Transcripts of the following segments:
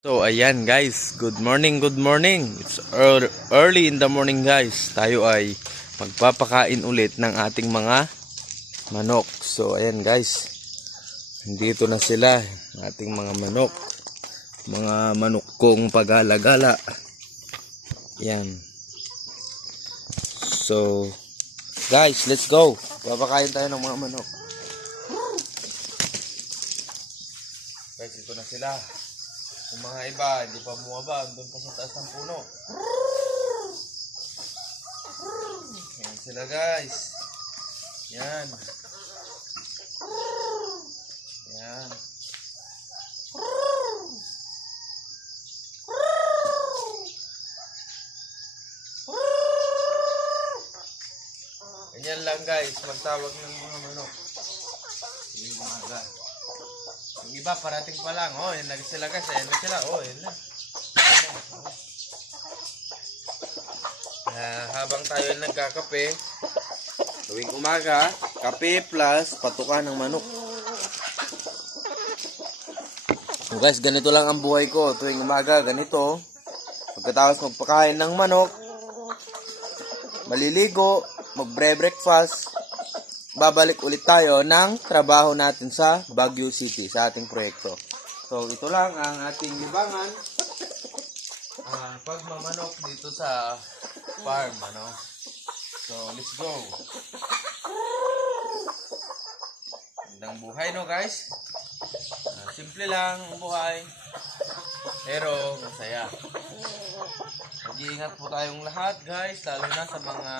So ayan guys, good morning, good morning. It's early in the morning guys. Tayo ay magpapakain ulit ng ating mga manok. So ayan guys, dito na sila, ating mga manok. Mga manok kong pag-alagala. Ayan. So guys, let's go. Papakain tayo ng mga manok. Guys, ito na sila. Kung mga iba, hindi pa bumaba, doon pa sa taas ng puno. Yan sila guys. Yan. Yan. Ganyan lang guys, magtawag ng mga manok. Hindi umaga. Yung iba parating pa lang. Oh, yan na sila guys. Ayan na sila. Oh, yan na. Habang tayo nagkakape, tuwing umaga, kape plus patukan ng manok. So guys, ganito lang ang buhay ko. Tuwing umaga, ganito. Pagkatapos magpakain ng manok, maliligo, magbre-breakfast, babalik ulit tayo ng trabaho natin sa Baguio City, sa ating proyekto. So, ito lang ang ating libangan. Pagmamanok dito sa farm, ano. So, let's go. Gandang buhay, no, guys? Simple lang ang buhay. Pero, masaya. Mag-iingat po tayong lahat, guys. Lalo na sa mga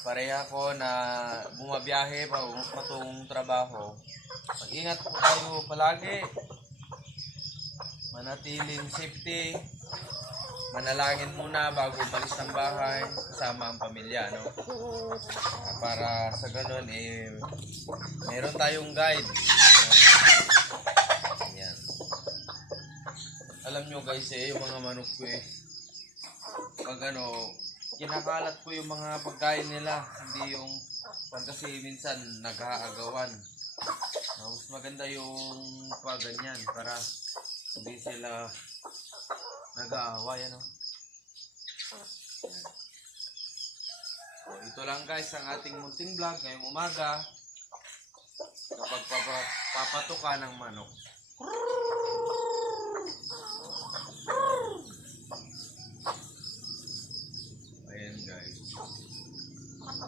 pareha ko na bumabiyahe patungong trabaho. Mag-ingat po tayo palagi. Manatiling safety. Manalangin muna bago umalis ng bahay kasama ang pamilya, no? Para sa ganun, meron tayong guide. No? Ayan. Alam nyo guys, yung mga manok ko pag kinakalat ko yung mga pagkain nila, hindi yung kasi minsan nag-aagawan. Mas maganda yung ganyan para hindi sila nag-aaway, ano. So, ito lang guys ang ating munting vlog ngayong umaga kapag papatuka ng manok.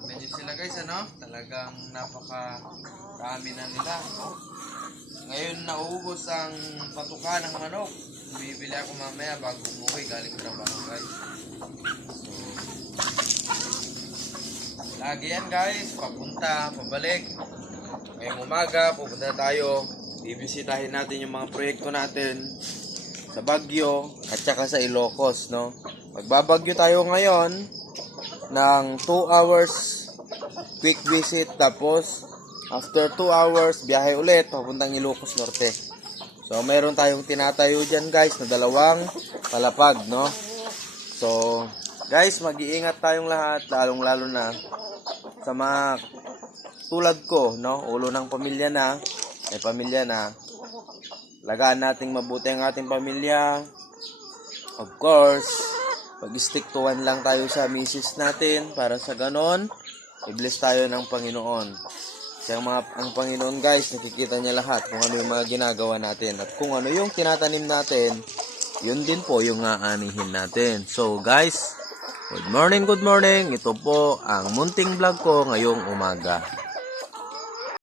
Medyo sila guys, ano? Talagang napakarami na nila, no? Ngayon nauubos ang patuka ng manok. Bibili ako mamaya bago umuwi galing trabaho guys. So, lagi yan guys, papunta, pabalik. Ngayong umaga, pupunta tayo. Bibisitahin natin yung mga proyekto natin sa Baguio at saka sa Ilocos, no? Magbabagyo tayo ngayon ng 2 hours quick visit, tapos after 2 hours biyahe ulit papuntang Ilocos Norte. So meron tayong tinatayo dyan guys na dalawang palapag, no? So guys, mag-iingat tayong lahat, lalong lalo na sa mga tulad ko, no? Ulo ng pamilya na, may pamilya na. Lagaan nating mabuti ang ating pamilya. Of course, pag-stick to one lang tayo sa misis natin para sa ganon, i-bless tayo ng Panginoon. Kasi ang Panginoon guys, nakikita niya lahat kung ano yung mga ginagawa natin. At kung ano yung tinatanim natin, yun din po yung aanihin natin. So guys, good morning, good morning. Ito po ang munting vlog ko ngayong umaga.